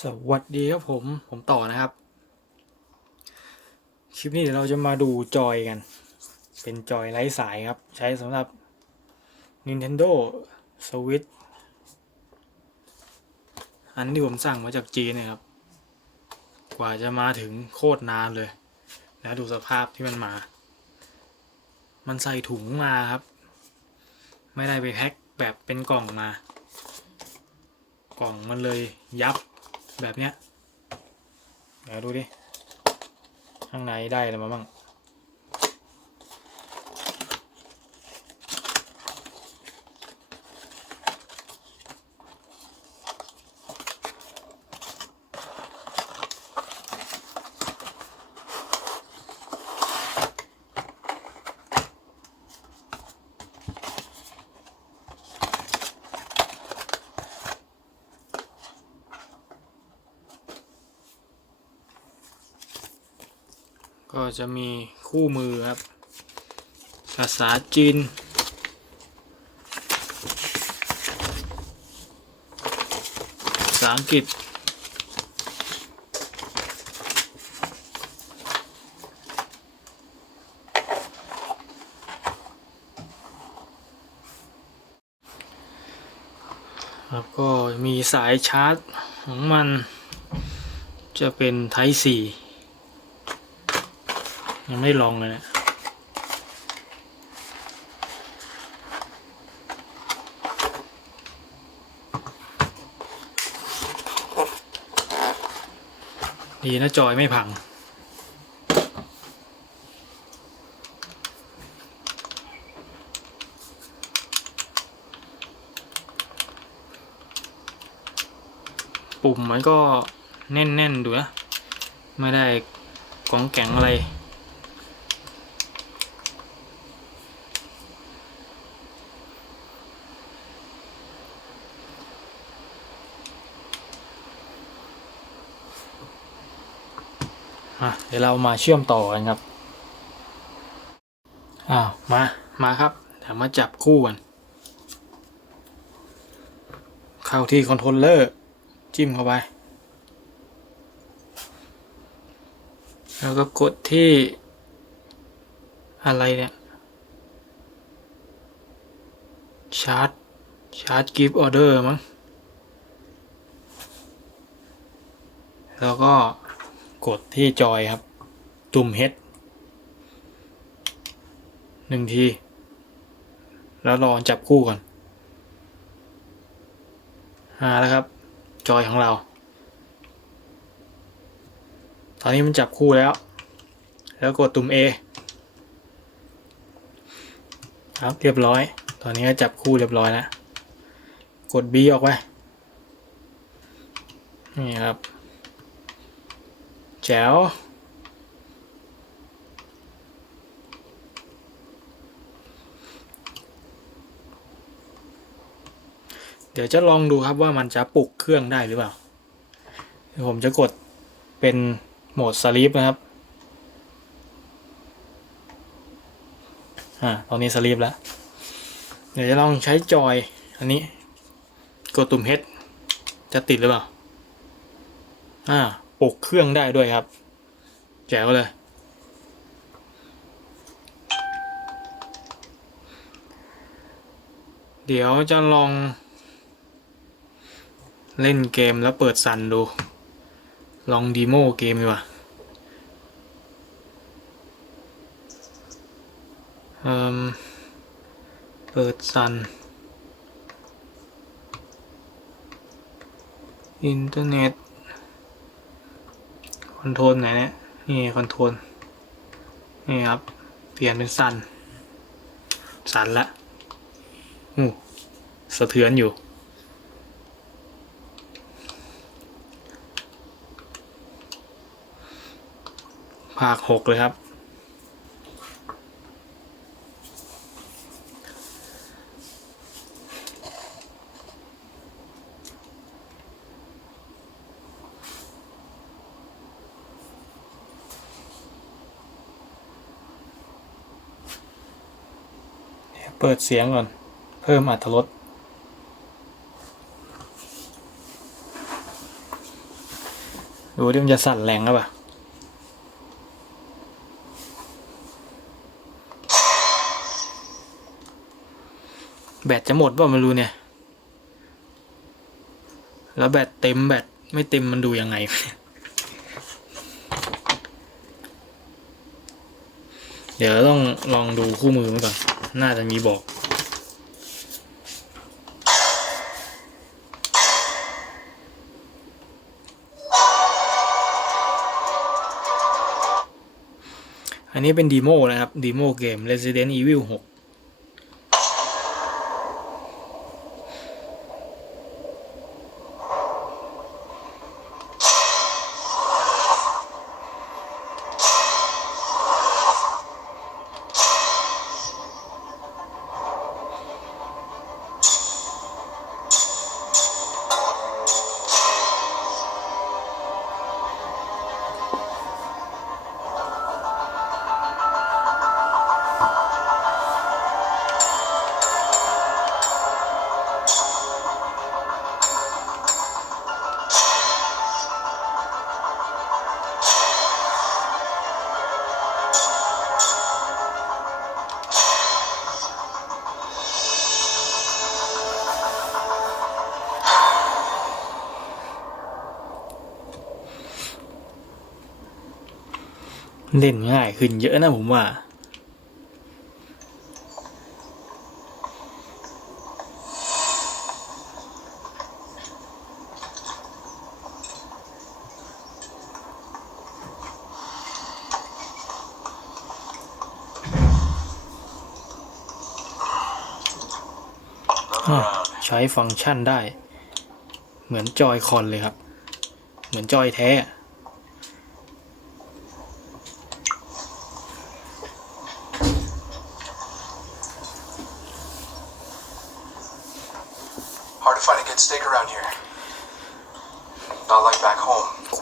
สวัสดีครับผม ผมต่อนะครับ คลิปนี้เดี๋ยวเราจะมาดูจอยกัน เป็นจอยไร้สายครับ ใช้สำหรับ Nintendo Switch อันที่ผมสั่งมาจากจีนนะครับ กว่าจะมาถึงโคตรนานเลย แล้วดูสภาพที่มันมา มันใส่ถุงมาครับ ไม่ได้ไปแพ็คแบบเป็นกล่องมา กล่องมันเลยยับ แบบเนี้ยเดี๋ยวดูดิ ข้างในได้อะไรมาบ้าง จะมีคู่มือครับ ภาษาจีน ภาษาอังกฤษแล้วก็มีสายชาร์จของมันจะเป็น Type C ยังไม่ลองเลยเนะดีนะจอยไม่พัง ปุ่มมันก็แน่น ๆ ดูนะ ไม่ได้กองแก่งอะไร อะเดี๋ยวเรามาเชื่อมต่อกันครับอ้าวมา มาครับเดี๋ยวมาจับคู่กัน เข้าที่คอนโทรลเลอร์ จิ้มเข้าไป แล้วก็กดที่อะไรเนี่ย ชาร์จ ชาร์จกิฟต์ออเดอร์มั้ง แล้วก็ กดที่จอยครับ ตุ่มเฮดหนึ่งที แล้วลองจับคู่ก่อนอ่าแล้วครับ จอยของเรา ตอนนี้มันจับคู่แล้ว แล้วกดตุ่ม A ครับเรียบร้อย ตอนนี้ก็จับคู่เรียบร้อยแล้ว กด B ออกไป นี่ครับ แจ๋วเดี๋ยวจะลองดูครับว่ามันจะปลุกเครื่องได้หรือเปล่า ผมจะกดเป็นโหมดสลีปนะครับ อ่า ตอนนี้สลีปแล้ว เดี๋ยวจะลองใช้จอย อันนี้ กดตุ่ม H จะติดหรือเปล่า อ่า ปลุกเครื่องได้ด้วยครับ แจ๋วเลย เดี๋ยวจะลอง เล่นเกมแล้วเปิดสันดู ลองดีโมเกมดีกว่าเอ่มเปิดสันอินเทอร์เน็ต อนโทรลไหนเนี่ยนี่คอนโทรลนี่ครับ เปลี่ยนเป็นสันสันละอู้สะเทือนอยู่ ภาคหกเลยครับ เปิดเสียงก่อน เพิ่มอัตรถรสดูดิมันจะสั่นแรงหรือเปล่าแบตจะหมดเปล่าไม่รู้เนี่ย แล้วแบตเต็มแบตไม่เต็มมันดูยังไง เดี๋ยวต้องลองดูคู่มือมันก่อน น่าจะมีบอก อันนี้เป็นดีโมนะครับดีโมเกม Resident Evil 6 เล่นง่ายขึ้นเยอะนะผมว่า ใช้ฟังก์ชันได้ เหมือนจอยคอนเลยครับ เหมือนจอยแท้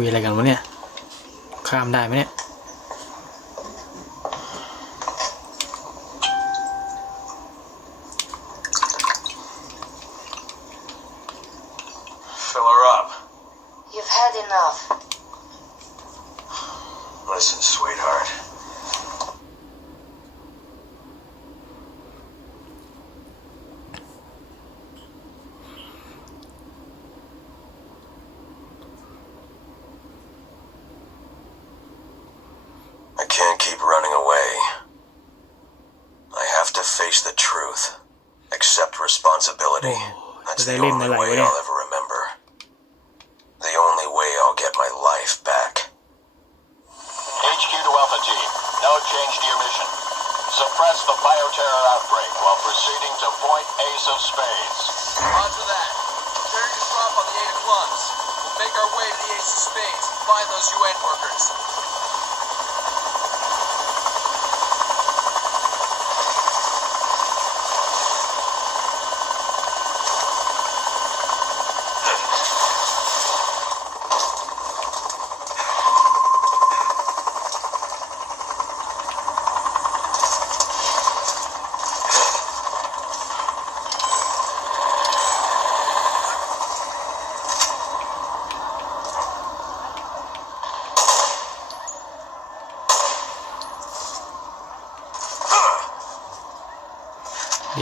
คุยอะไรกันวะเนี่ย ข้ามได้ไหมเนี่ย can't keep running away. I have to face the truth. Accept responsibility. Oh, That's the only way light I'll ever remember. The only way I'll get my life back. HQ to Alpha Team. No change to your mission. Suppress the bioterror outbreak while proceeding to point Ace of Spades. Roger that. Carry your drop on the Eight of Clubs. We'll make our way to the Ace of Spades and find those UN workers.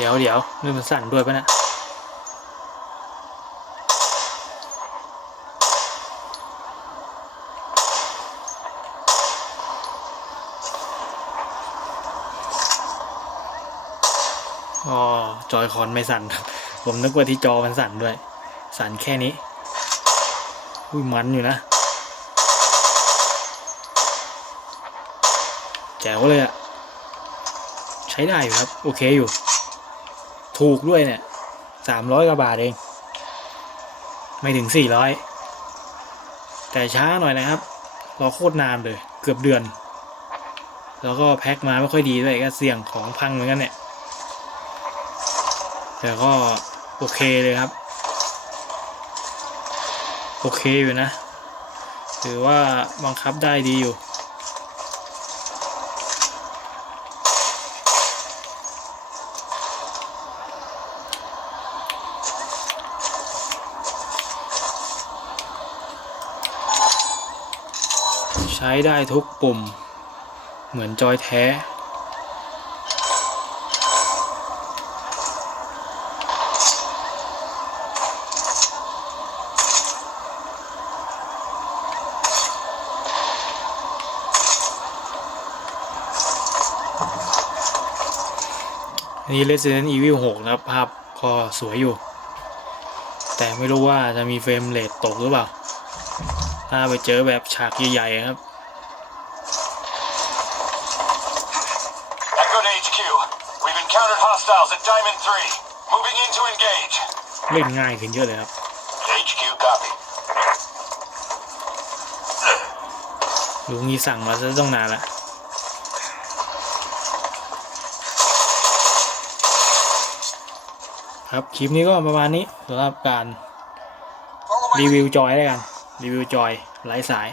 ดี๋ยวเดี๋ยวนี่มันสั่นด้วยปะนะอ๋อจอยคอนไม่สั่นครับ ผมนึกว่าที่จอมันสั่นด้วย สั่นแค่นี้ อุ้ยมันอยู่นะแจ๋วเลยอะใช้ได้อยู่ครับ โอเคอยู่ ถูกด้วยเนี่ยสามร้อยกว่าบาทเอง ไม่ถึงสี่ร้อยแต่ช้าหน่อยนะครับ รอโคตรนานเลย เกือบเดือน แล้วก็แพ็คมาไม่ค่อยดีด้วยก็เสี่ยงของพังเหมือนกันเนี่ย แต่ก็โอเคเลยครับ โอเคอยู่นะ ถือว่าบังคับได้ดีอยู่ ใช้ได้ทุกปุ่ม เหมือนจอยแท้ อันนี้ Resident Evil 6 นะครับ ภาพก็สวยอยู่ แต่ไม่รู้ว่าจะมีเฟรมเรทตกหรือเปล่า ถ้าไปเจอแบบฉากใหญ่ ๆ ครับ Echo to HQ. We've encountered hostiles at Diamond 3. Moving in to engage. เล่นง่ายขึ้นเยอะเลยครับ HQ copy. ลุงนี้สั่งมาซะต้องนานละ ครับ คลิปนี้ก็ประมาณนี้สำหรับการ Follow my รีวิวจอยแล้วกัน รีวิวจอยไร้สาย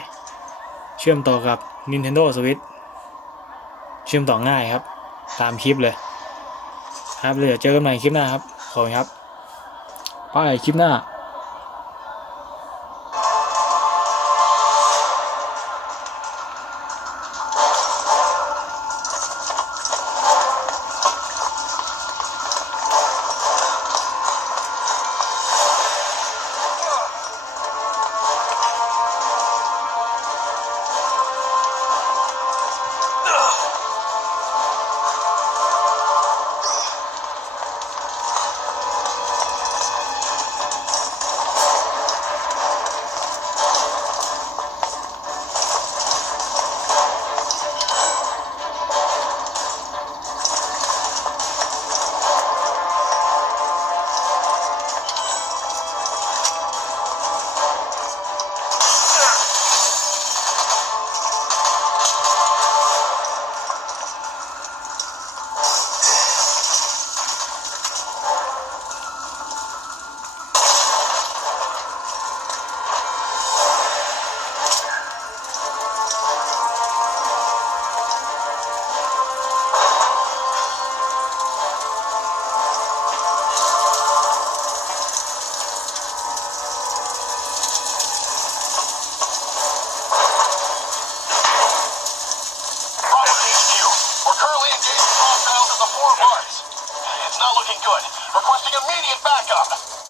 เชื่อมต่อกับ Nintendo Switch เชื่อมต่อง่ายครับ ตามคลิปเลย ครับเลยเดี๋ยวเจอกันใหม่คลิปหน้าครับขอบคุณครับไปคลิปหน้า